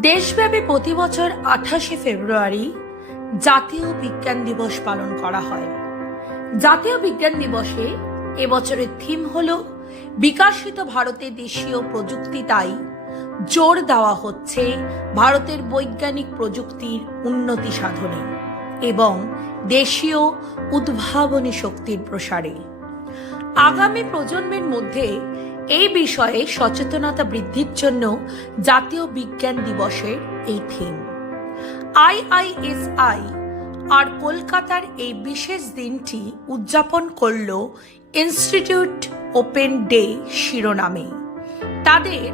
দেশব্যাপী প্রতি বছর আঠাশে ফেব্রুয়ারি জাতীয় বিজ্ঞান দিবস পালন করা হয়। জাতীয় বিজ্ঞান দিবসে এবছরের থিম হল, বিকাশিত ভারতে দেশীয় প্রযুক্তি তাই জোর দেওয়া হচ্ছে ভারতের বৈজ্ঞানিক প্রযুক্তির উন্নতি সাধনে এবং দেশীয় উদ্ভাবনী শক্তির প্রসারে। আগামী প্রজন্মের মধ্যে এই বিষয়ে সচেতনতা বৃদ্ধির জন্য জাতীয় বিজ্ঞান দিবসের এই থিম আইআইএসআই আর কলকাতার এই বিশেষ দিনটি উদযাপন করল ইনস্টিটিউট ওপেন ডে শিরোনামে। তাদের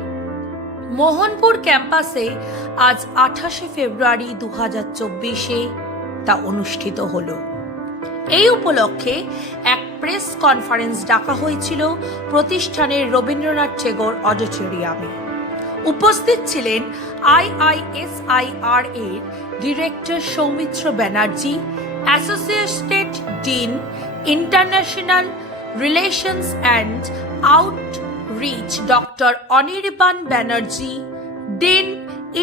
মোহনপুর ক্যাম্পাসে আজ আঠাশে ফেব্রুয়ারি দু হাজার চব্বিশে তা অনুষ্ঠিত হলো। এই উপলক্ষে এক প্রেস কনফারেন্স ডাকা হয়েছিল প্রতিষ্ঠানের রবীন্দ্রনাথ টেগোর অডিটোরিয়ামে। উপস্থিত ছিলেন আইআইএসআইআর এর director Soumitra Banerjee, associated dean, international relations and outreach doctor Anirban Banerjee, dean,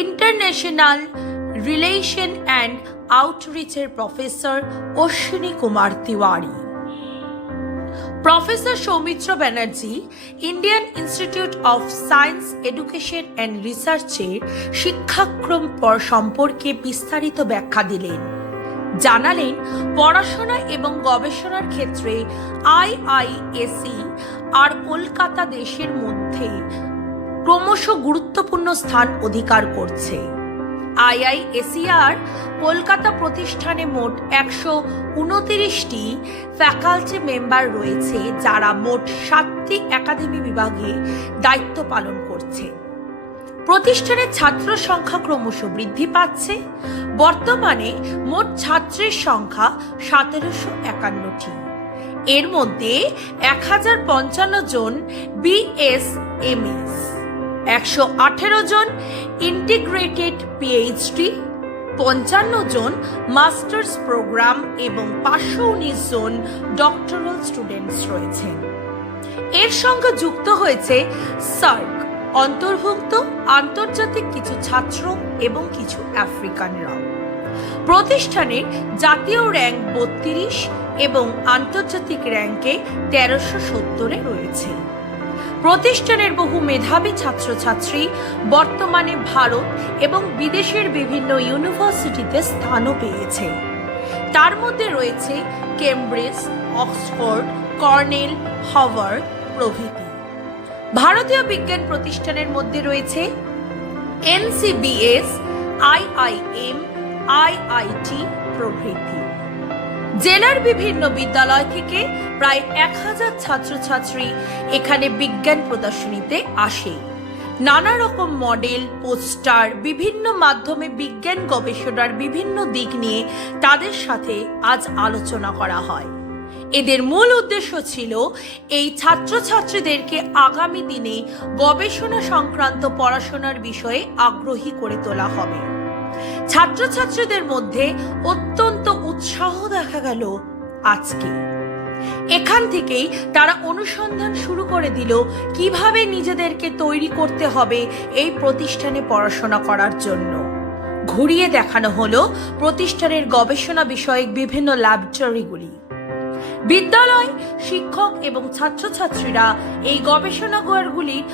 international relation and আউটরিচের professor Ashwini Kumar Tiwari. Professor Soumitra Banerjee, Indian institute of science education and রিসার্চের শিক্ষাক্রম পর সম্পর্কে বিস্তারিত ব্যাখ্যা দিলেন। জানালেন, পড়াশোনা এবং গবেষণার ক্ষেত্রে আইআইএসি আর কলকাতা দেশের মধ্যে ক্রমশ গুরুত্বপূর্ণ স্থান অধিকার করছে। আইআইএসিআর কলকাতা প্রতিষ্ঠানে মোট একশো উনতিরিশটি ফ্যাকাল্টি মেম্বার রয়েছে, যারা মোট সাতটি একাডেমি বিভাগে দায়িত্ব পালন করছে। প্রতিষ্ঠানের ছাত্র সংখ্যা ক্রমশ বৃদ্ধি পাচ্ছে। বর্তমানে মোট ছাত্রের সংখ্যা সতেরোশো একান্নটি। এর মধ্যে এক হাজার পঞ্চান্ন জন বিএসএমএস, একশো আঠেরো জন ইন্টিগ্রেটেড পিএইচডি পঞ্চান্ন জন মাস্টার্স প্রোগ্রাম এবং পাঁচশো উনিশ জন ডক্টরাল স্টুডেন্টস রয়েছেন এর সঙ্গে যুক্ত হয়েছে সার্ক, অন্তর্ভুক্ত আন্তর্জাতিক কিছু ছাত্র এবং কিছু আফ্রিকানরাও প্রতিষ্ঠানের জাতীয় র্যাঙ্ক বত্রিশ এবং আন্তর্জাতিক র্যাঙ্কে তেরোশো সত্তরে রয়েছে। প্রতিষ্ঠানের বহু মেধাবী ছাত্রছাত্রী বর্তমানে ভারত এবং বিদেশের বিভিন্ন ইউনিভার্সিটিতে স্থানও পেয়েছে। তার মধ্যে রয়েছে কেমব্রিজ, অক্সফোর্ড, কর্নেল হাওয়ার্ড প্রভৃতি। ভারতীয় বিজ্ঞান প্রতিষ্ঠানের মধ্যে রয়েছে এনসিবিএস, আইআইএম, আইআইটি প্রভৃতি। জেলার বিভিন্ন বিদ্যালয় থেকে প্রায় এক হাজার ছাত্রছাত্রী এখানে বিজ্ঞান প্রদর্শনীতে আসে। নানা রকম মডেল, পোস্টার, বিভিন্ন মাধ্যমে বিজ্ঞান গবেষণার বিভিন্ন দিক নিয়ে তাদের সাথে আজ আলোচনা করা হয়। এদের মূল উদ্দেশ্য ছিল এই ছাত্রছাত্রীদেরকে আগামী দিনে গবেষণা সংক্রান্ত পড়াশোনার বিষয়ে আগ্রহী করে তোলা হবে। ছাত্রছাত্রীদের মধ্যে অত্যন্ত উৎসাহ দেখা গেল আজকে। এখান থেকেই তারা অনুসন্ধান শুরু করে দিল কীভাবে নিজেদেরকে তৈরি করতে হবে এই প্রতিষ্ঠানে পড়াশোনা করার জন্য। ঘুরিয়ে দেখানো হলো প্রতিষ্ঠানের গবেষণা বিষয়ক বিভিন্ন ল্যাবরেটরিগুলি বিদ্যালয়, শিক্ষক এবং ছাত্রছাত্রীরা এই গবেষণাগারগুলির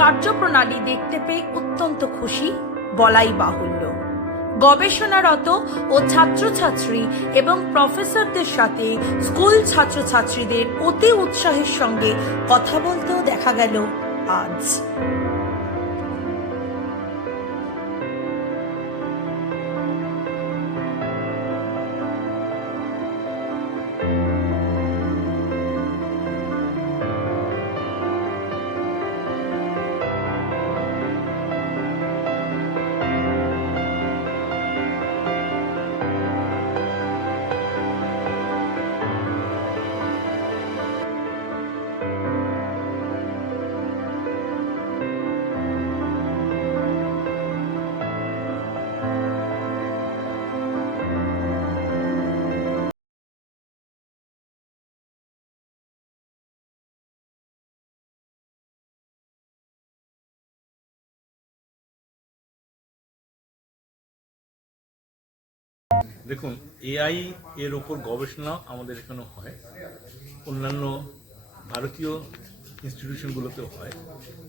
কার্যপ্রণালী দেখতে পেয়ে অত্যন্ত খুশি বলাই বাহুল্য। গবেষণারত ও ছাত্রছাত্রী এবং প্রফেসরদের সাথে স্কুল ছাত্রছাত্রীদের অতি উৎসাহের সঙ্গে কথা বলতেও দেখা গেল আজ। দেখুন এআই এর ওপর গবেষণা আমাদের এখানেও হয়। অন্যান্য ভারতীয় ইনস্টিটিউশনগুলোতেও হয়।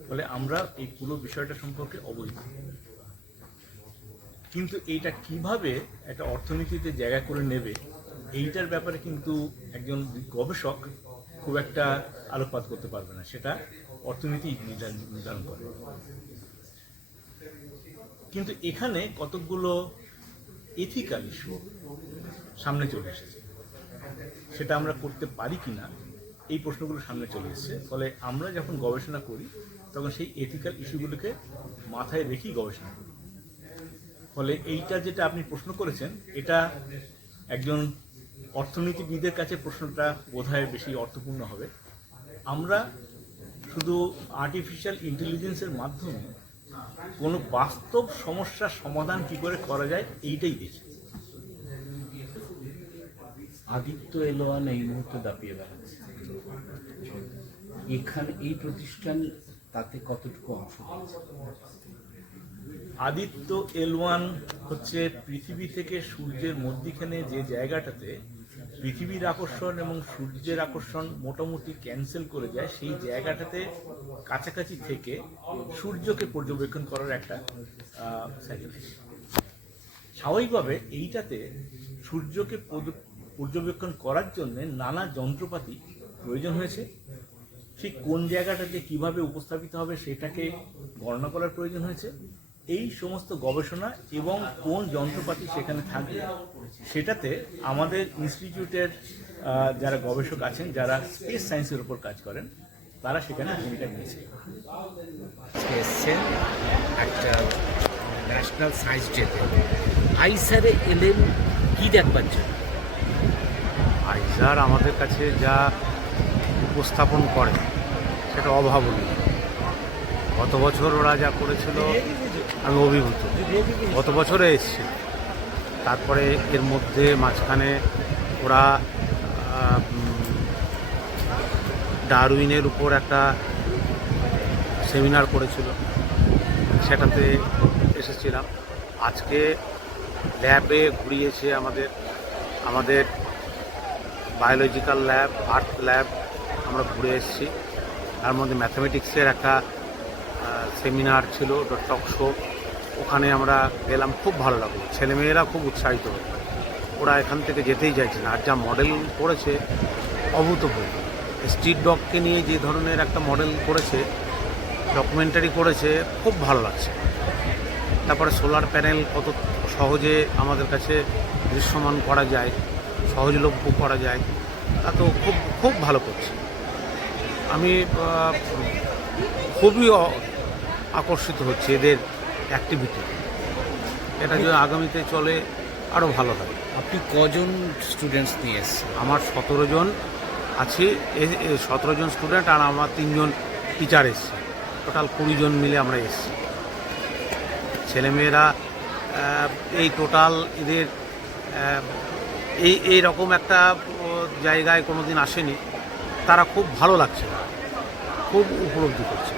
ফলে আমরা এই পুরো বিষয়টা সম্পর্কে অবহিত। কিন্তু এইটা কীভাবে একটা অর্থনীতিতে জায়গা করে নেবে, এইটার ব্যাপারে কিন্তু একজন গবেষক খুব একটা আলোকপাত করতে পারবে না। সেটা অর্থনীতি নির্ধারণ করে। কিন্তু এখানে কতকগুলো এথিক্যাল ইস্যু সামনে চলে এসেছে। সেটা আমরা করতে পারি কি না এই প্রশ্নগুলো সামনে চলে এসেছে। ফলে আমরা যখন গবেষণা করি, তখন সেই এথিক্যাল ইস্যুগুলোকে মাথায় রেখেই গবেষণা করি। ফলে এইটা যেটা আপনি প্রশ্ন করেছেন, এটা একজন অর্থনীতিবিদের কাছে প্রশ্নটা বোধহয় বেশি অর্থপূর্ণ হবে। আমরা শুধু আর্টিফিশিয়াল ইন্টেলিজেন্সের মাধ্যমে কোনো বাস্তব সমস্যার সমাধান কি করে করা যায় এইটাই দেখি। আদিত্য এলোয়ান এই মুহূর্তে দাপিয়ে বেড়াচ্ছে। এখানে এই প্রতিষ্ঠান তাতে কতটুকু অংশ আদিত্য এল ওয়ান হচ্ছে পৃথিবী থেকে সূর্যের মধ্যিখানে যে জায়গাটাতে পৃথিবীর আকর্ষণ এবং সূর্যের আকর্ষণ মোটামুটি ক্যান্সেল করে যায় সেই জায়গাটাতে কাছাকাছি থেকে সূর্যকে পর্যবেক্ষণ করার একটা স্বাভাবিকভাবে এইটাতে সূর্যকে পর্যবেক্ষণ করার জন্য নানা যন্ত্রপাতি প্রয়োজন হয়েছে। ঠিক কোন জায়গাটাতে কীভাবে উপস্থাপিত হবে সেটাকে গণনা করার প্রয়োজন হয়েছে। এই সমস্ত গবেষণা এবং কোন যন্ত্রপাতি সেখানে থাকবে সেটাতে আমাদের ইনস্টিটিউটের যারা গবেষক আছেন যারা স্পেস সায়েন্সের উপর কাজ করেন তারা সেখানে ভূমিকা নিয়েছে। এসছেন একটা ন্যাশনাল সায়েন্স ডেতে আইসারে এলেন কি দেখবার জন্য? আইসার আমাদের কাছে যা উপস্থাপন করে সেটা অভাবনীয়। গত বছর ওরা যা করেছিল আমি অভিভূত। গত বছরে এসছে। তারপরে এর মধ্যে মাঝখানে ওরা ডারউইনের উপর একটা সেমিনার করেছিল। সেটাতে এসেছিলাম। আজকে ল্যাবে ঘুরিয়েছে আমাদের আমাদের বায়োলজিক্যাল ল্যাব আর্ট ল্যাব আমরা ঘুরে এসেছি। তার মধ্যে ম্যাথামেটিক্সের একটা সেমিনার ছিল টক শো ওখানে আমরা গেলাম, খুব ভালো লাগল। ছেলেমেয়েরা খুব উৎসাহিত। ওরা এখান থেকে যেতেই চাইছে না। আর যা মডেল করেছে, অভূতপূর্ব। স্ট্রিট ডগকে নিয়ে যে ধরনের একটা মডেল করেছে ডকুমেন্টারি করেছে, খুব ভালো লাগছে। তারপরে সোলার প্যানেল কত সহজে আমাদের কাছে দৃশ্যমান করা যায়, সহজলভ্য করা যায়, তা তো খুব খুব ভালো করছে। আমি খুবই আকর্ষিত হচ্ছে এদের অ্যাক্টিভিটি এটা যদি আগামীতে চলে আরও ভালো হয় আপনি কজন স্টুডেন্টস নিয়ে এসছেন? আমার সতেরো জন আছি সতেরো জন স্টুডেন্ট আর আমার তিনজন টিচার এসছে। টোটাল কুড়ি জন মিলে আমরা এসছি। ছেলেমেয়েরা এই টোটাল এদের এই এই রকম একটা জায়গায় কোনো দিন আসেনি। তারা খুব ভালো লাগছে। খুব উপলব্ধি করছে।